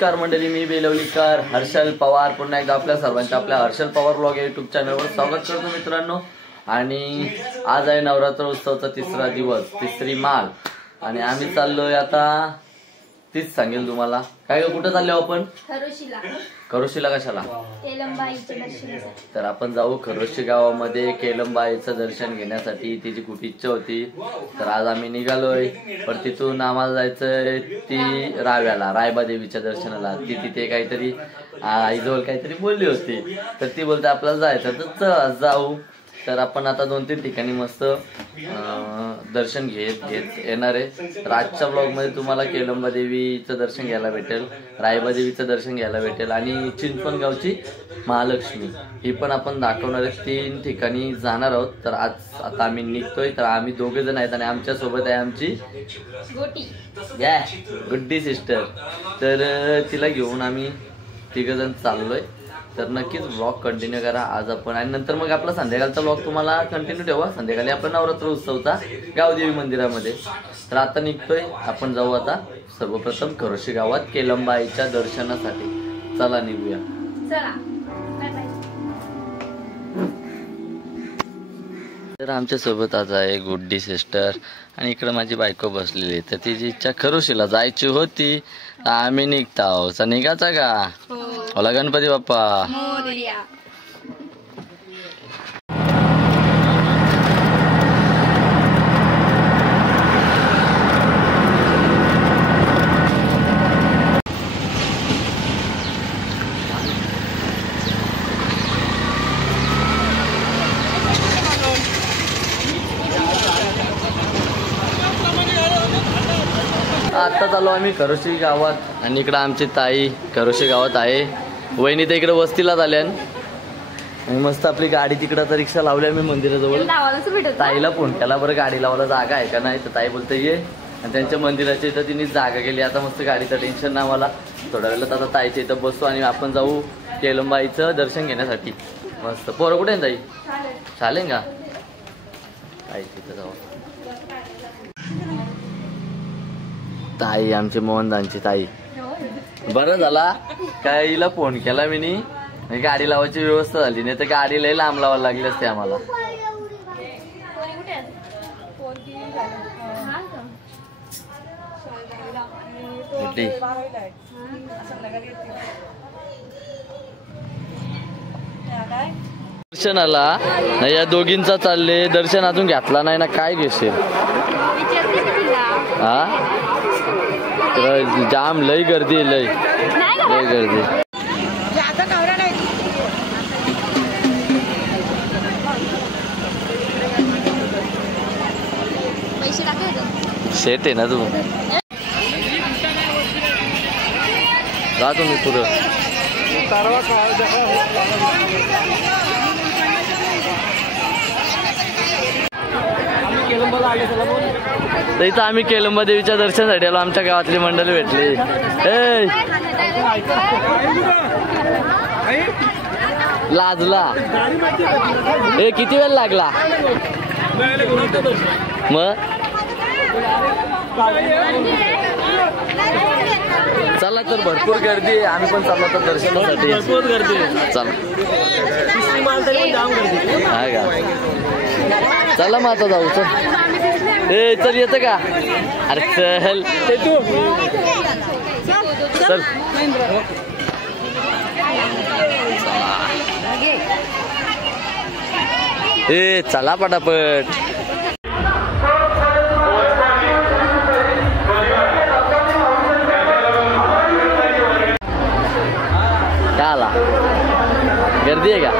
नमस्कार मंडळी, मी बेलवलीकर हर्षल पवार पुन्हा एकदा आपल्या सर्वांच्या आपल्या हर्षल पवार ब्लॉग या यूट्यूब चॅनलवर स्वागत करतो मित्रांनो। आणि आज आहे नवरात्र उत्सवाचा तिसरा दिवस, तिसरी माळ आणि आम्ही चाललोय आता तीच सांगेल तुम्हाला काय कुठे चाललो आपण? खरोशीला कशाला? तर आपण जाऊ खरोशी गावामध्ये केलंबाईचं दर्शन घेण्यासाठी। तिची खूप इच्छा होती तर आज आम्ही निघालोय। पण तिथून आम्हाला जायचंय ती राव्याला, रायबा देवीच्या दर्शनाला। ती तिथे काहीतरी आईजवळ काहीतरी बोलली होती तर ती बोलते आपल्याला जायचं तर जाऊ। तर आपण आता 2-3 ठिकाणी मस्त दर्शन घेत येणार आहे। तर आजच्या ब्लॉग मध्ये तुम्हाला केलंबा देवीचं दर्शन घ्यायला भेटेल, रायबा देवीचं दर्शन घ्यायला भेटेल आणि चिंचवणगावची महालक्ष्मी ही पण आपण दाखवणार आहे। 3 ठिकाणी जाणार आहोत। तर आज आता आम्ही निघतोय। तर आम्ही 2 जण आहेत आणि आमच्या सोबत आहे आमची गुड्डी सिस्टर। तर तिला घेऊन आम्ही 3 जण चाललोय। तर नक्कीच ब्लॉग कंटिन्यू करा आज आपण, आणि नंतर मग आपला संध्याकाळचा ब्लॉग तुम्हाला कंटिन्यू ठेवा। संध्याकाळी आपण नवरात्र उत्सवचा गावदेवी मंदिरामध्ये। तर आता निघतोय आपण, जाऊ आता सर्वप्रथम खरोशी गावात केलंबाईच्या दर्शनासाठी। चला निघूया। तर आमच्या सोबत आज आहे गुड्डी सिस्टर आणि इकडे माझी बायको बसलेली। तर तिची इच्छा खरोशीला जायची होती, आम्ही निघतो। निघायचा का? ओला गणपती बाप्पा। आता चालू आम्ही खरोशी गावात आणि इकडं आमची ताई खरोशी गावात आहे। वहिनी तर इकडे वस्तीला आल्या आणि मस्त आपली गाडी तिकडं तर रिक्षा लावली आम्ही मंदिराजवळ। ताईला फोन केला बरं गाडी लावायला जागा आहे का नाही, तर ताई बोलते ये। आणि त्यांच्या मंदिराच्या इथं तिने जागा केली। आता मस्त गाडीचं टेन्शन नाही मला। थोड्या वेळात आता ताईच्या इथं बसतो आणि आपण जाऊ केलंबाईचं दर्शन घेण्यासाठी। मस्त पोरं कुठे आहे ताई? चालेल का? ताई तिथं जाऊ। ताई आमची मोहनदानची ताई। बरं झाला काय हिला फोन केला मी, गाडी लावायची व्यवस्था झाली, नाही तर गाडी लई लांब लावायला लागली असते आम्हाला। दर्शनाला नाही या दोघींचा चालले, दर्शन अजून घेतला नाही ना, काय घेशील? हा जाम लई गर्दी, लई गर्दी। सेट आहे ना तू, जा तुम्ही पुढं। तर इथं आम्ही केलंबा देवीच्या दर्शनासाठी आलो। आमच्या गावातली मंडळी भेटली। लाजला किती वेळ लागला मग? चला तर भरपूर गर्दी आहे, आम्ही पण चाललो तर दर्शनासाठी। भरपूर गर्दी चला हा का? चला मग आता जाऊ। चल चल येतं का? अरे चल चल चला पटापट। काय आला? गर्दी आहे का?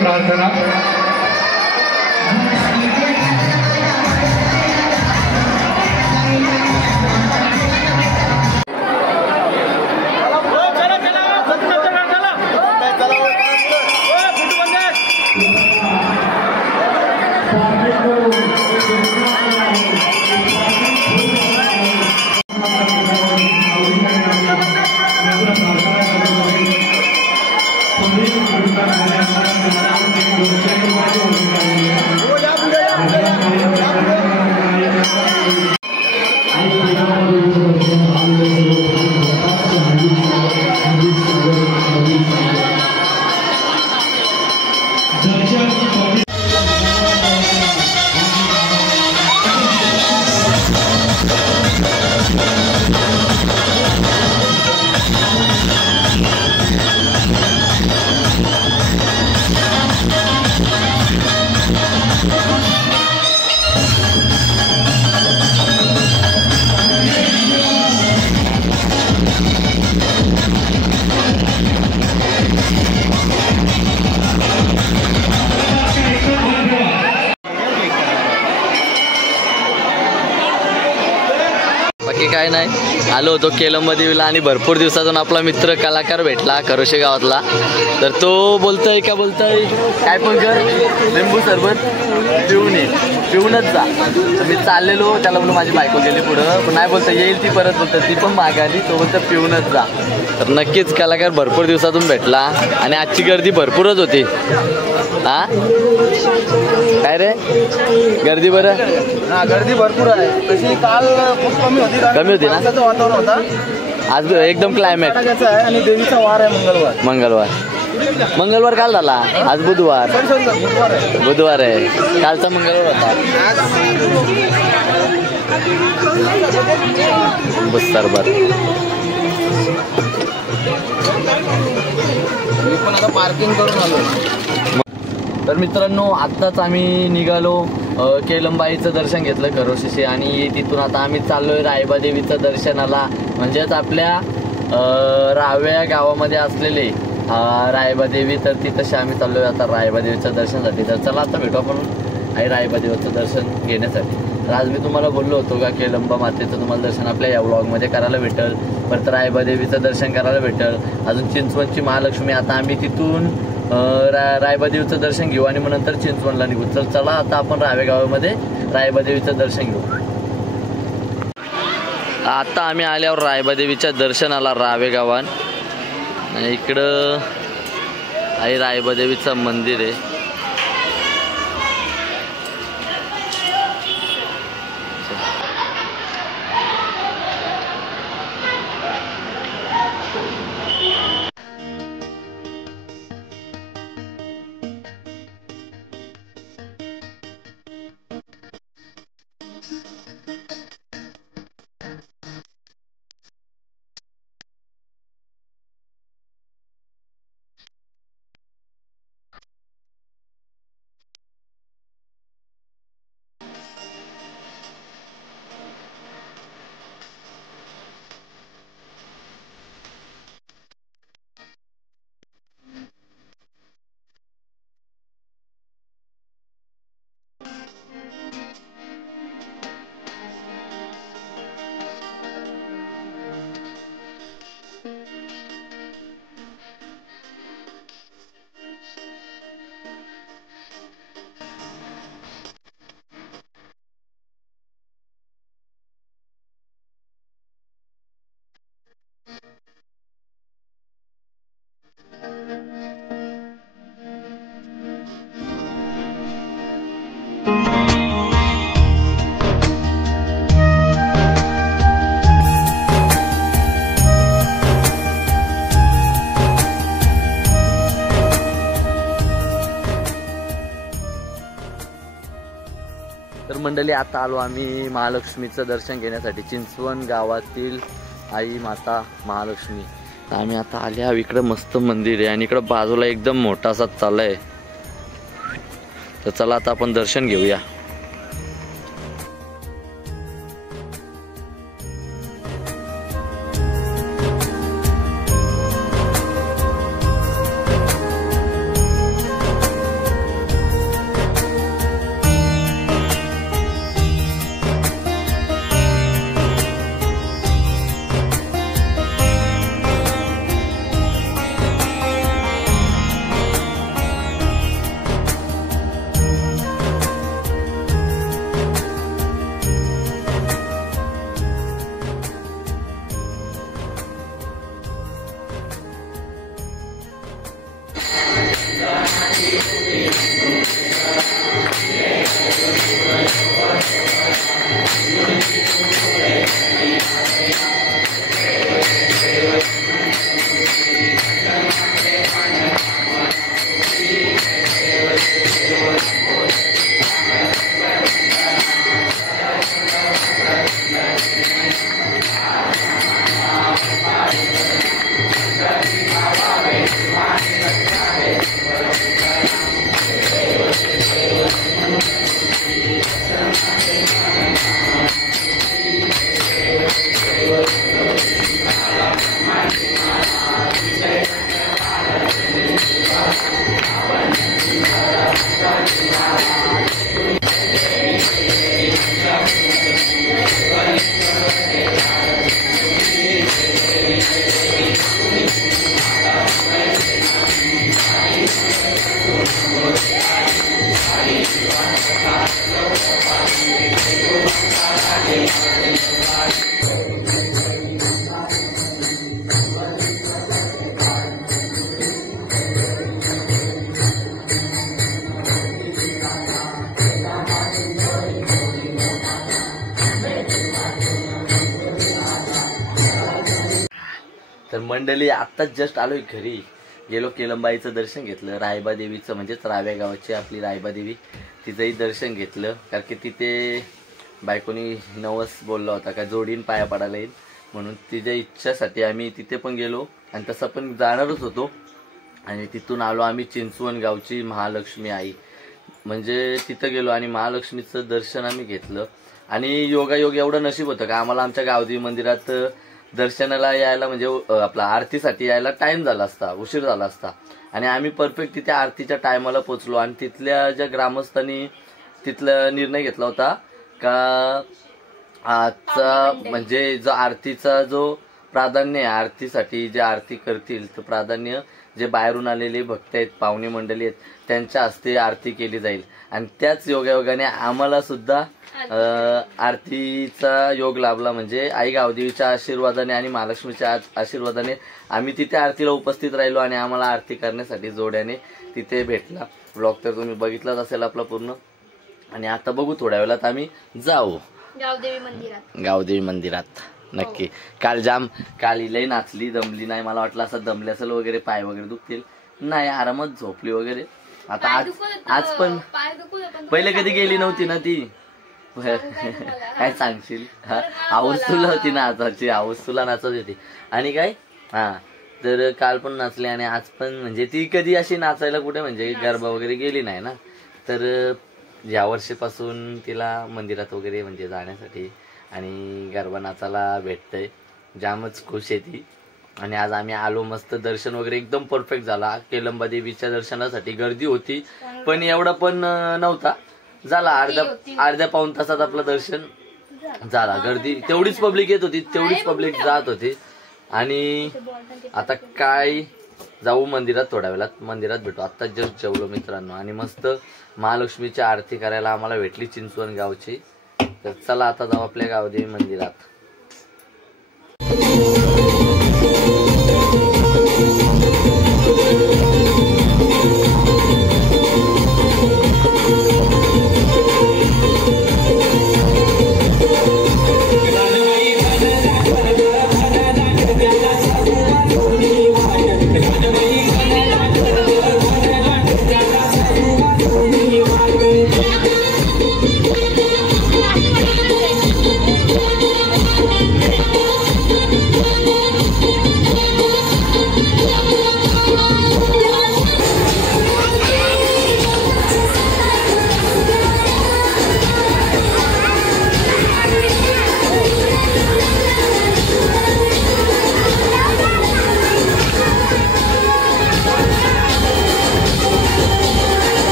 प्रार्थना चला बाकी काय नाही, आलो होतो केलंब देवीला आणि भरपूर दिवसातून आपला मित्र कलाकार भेटला करोशे गावातला. तर तो बोलतोय काय पण कर, लिंबू सरबत पिऊनच जा. तर मी चाललेलो, त्याला बोललो माझी बायको गेली पुढं, पण नाही बोलता येईल ती परत बोलतं, ती पण मागाली, तो बोलतं पिऊनच जा. तर नक्कीच कलाकार भरपूर दिवसातून भेटला आणि आजची गर्दी भरपूरच होती. हा काय रे, गर्दी बरं? हा गर्दी भरपूर आहे. तशी काल खूप कमी होती ना? वातावरण होता. आज एकदम क्लायमेट आहे आणि देवीचा वार आहे मंगळवार काल झाला, आज बुधवार आहे. कालचा मंगळवार होता. सरबत मी पण आता पार्किंग करून आलो. तर मित्रांनो, आत्ताच आम्ही निघालो, केलंबाईचं दर्शन घेतलं करोशीशी आणि तिथून आता आम्ही चाललोय रायबा देवीचं दर्शनाला. म्हणजेच आपल्या राव्या गावामध्ये असलेले रायबा देवी. तर तिथंशी आम्ही चाललोय आता रायबा देवीचं दर्शनासाठी. तर चला आता भेटू आपण आई रायबा देवीचं दर्शन घेण्यासाठी. तर आज मी तुम्हाला बोललो होतो का केलंबा मातेचं तुम्हाला दर्शन आपल्या या व्लॉगमध्ये करायला भेटेल, परत रायबा देवीचं दर्शन करायला भेटेल, अजून चिंचवणची महालक्ष्मी. आता आम्ही तिथून रायबा देवीचं दर्शन घेऊ आणि मग नंतर चिंचवणला निघू. तर चला आता आपण रावे गावामध्ये रायबा देवीचं दर्शन घेऊ. आता आम्ही आल्यावर रायबा देवीच्या दर्शनाला रावे गावात. आणि इकडं आई रायबा देवीचं मंदिर आहे. तर मंडळी, आता आलो आम्ही महालक्ष्मीचं दर्शन घेण्यासाठी चिंचवण गावातील आई माता महालक्ष्मी. आम्ही आता आल्या, इकडं मस्त मंदिर आहे आणि इकडं बाजूला एकदम मोठासा चाललाय. तर चला आता आपण दर्शन घेऊया. तर मंडळी आत्ताच जस्ट आलोय घरी, गेलो केलंबाईचं दर्शन घेतलं, रायबा देवीचं म्हणजेच राव्या गावाची आपली रायबा देवी, तिचंही दर्शन घेतलं. कारण की तिथे बायकोनी नवस बोलला होता का जोडीन पाया पडायला येईल, म्हणून तिच्या इच्छासाठी आम्ही तिथे पण गेलो आणि तसं पण जाणारच होतो. आणि तिथून आलो आम्ही चिंचवण गावची महालक्ष्मी आई, म्हणजे तिथं गेलो आणि महालक्ष्मीचं दर्शन आम्ही घेतलं. आणि योगायोग एवढं नशीब होतं का आम्हाला आमच्या गावदेवी मंदिरात दर्शनाला यायला म्हणजे आपला आरतीसाठी यायला टाइम झाला असता, उशीर झाला असता. आणि आम्ही परफेक्ट तिथे आरतीच्या टायमाला पोहोचलो. आणि तिथल्या ज्या ग्रामस्थांनी तिथला निर्णय घेतला होता का आजचा म्हणजे जो आरतीचा जो प्राधान्य आहे, आरतीसाठी जे आरती करतील तर प्राधान्य जे बाहेरून आलेले भक्त आहेत, पाहुणे मंडळी आहेत, त्यांच्या हस्ते आरती केली जाईल. आणि त्याच योगायोगाने आम्हाला सुद्धा आरतीचा योग लाभला. म्हणजे आई गावदेवीच्या आशीर्वादाने आणि महालक्ष्मीच्या आशीर्वादाने आम्ही तिथे आरतीला उपस्थित राहिलो आणि आम्हाला आरती करण्यासाठी जोड्याने तिथे भेटला. ब्लॉग तर तुम्ही बघितलाच असेल आपला पूर्ण. आणि आता बघू थोड्या वेळात आम्ही जाऊ गावदेवी मंदिरात नक्की. काल लई नाचली, दमली नाही, मला वाटलं असं दमले असेल वगैरे, पाय वगैरे दुखतील, नाही आरामात झोपली वगैरे. आता आज पण पहिले कधी गेली नव्हती ना ती, काय सांगशील? आऊस तुला होती ना आजची, आऊस तुला नाचत होती. आणि काय तर काल पण नाचली आणि आज पण, म्हणजे ती कधी अशी नाचायला कुठे म्हणजे गरबा वगैरे गेली नाही ना. तर या वर्षीपासून तिला मंदिरात वगैरे म्हणजे जाण्यासाठी आणि गरबा नाचायला भेटतंय, जामच खुश आहे ती. आणि आज आम्ही आलो, मस्त दर्शन वगैरे एकदम परफेक्ट झाला. केलंबा देवीच्या दर्शनासाठी गर्दी होती पण एवढा पण नव्हता, झाला अर्ध्या पाऊण तासात आपलं दर्शन झाला. गर्दी तेवढीच पब्लिक येत होती, तेवढीच पब्लिक जात होती. आणि आता काय जाऊ मंदिरात, थोड्या वेळात मंदिरात भेटू. आता जस्ट जेवलो मित्रांनो आणि मस्त महालक्ष्मीची आरती करायला आम्हाला भेटली चिंचवण गावची. तर चला आता जाऊ आपल्या गावदेवी मंदिरात.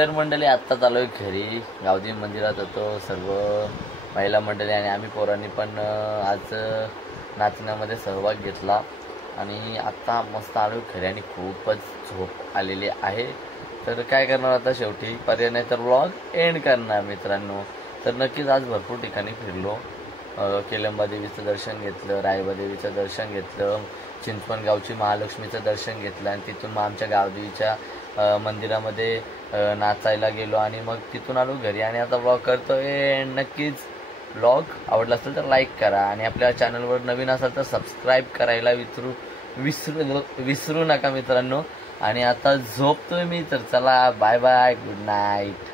तर मंडळी आत्ता चालू आहे घरी, गावदेवी मंदिरात होतो सर्व महिला मंडळी आणि आम्ही पोरांनी पण आज नाचण्यामध्ये सहभाग घेतला आणि आत्ता मस्त आलो घरी आणि खूपच झोप आलेली आहे. तर काय करणार आता, शेवटी पर्याय नाही तर व्लॉग एंड करणार मित्रांनो. तर नक्कीच आज भरपूर ठिकाणी फिरलो, केलंबा देवीचं दर्शन घेतलं, रायबा देवीचं दर्शन घेतलं, चिंचवण गावची महालक्ष्मीचं दर्शन घेतलं आणि तिथून मग आमच्या गावदेवीच्या मंदिरामध्ये नाचायला गेलो आणि मग तिथून आलो घरी आणि आता व्लॉग करतोय. नक्कीच व्लॉग आवडला असेल तर लाईक करा आणि आपल्या चॅनलवर नवीन असाल तर सबस्क्राईब करायला विसरू नका मित्रांनो. आणि आता झोपतोय मी, तर चला बाय बाय, गुड नाईट.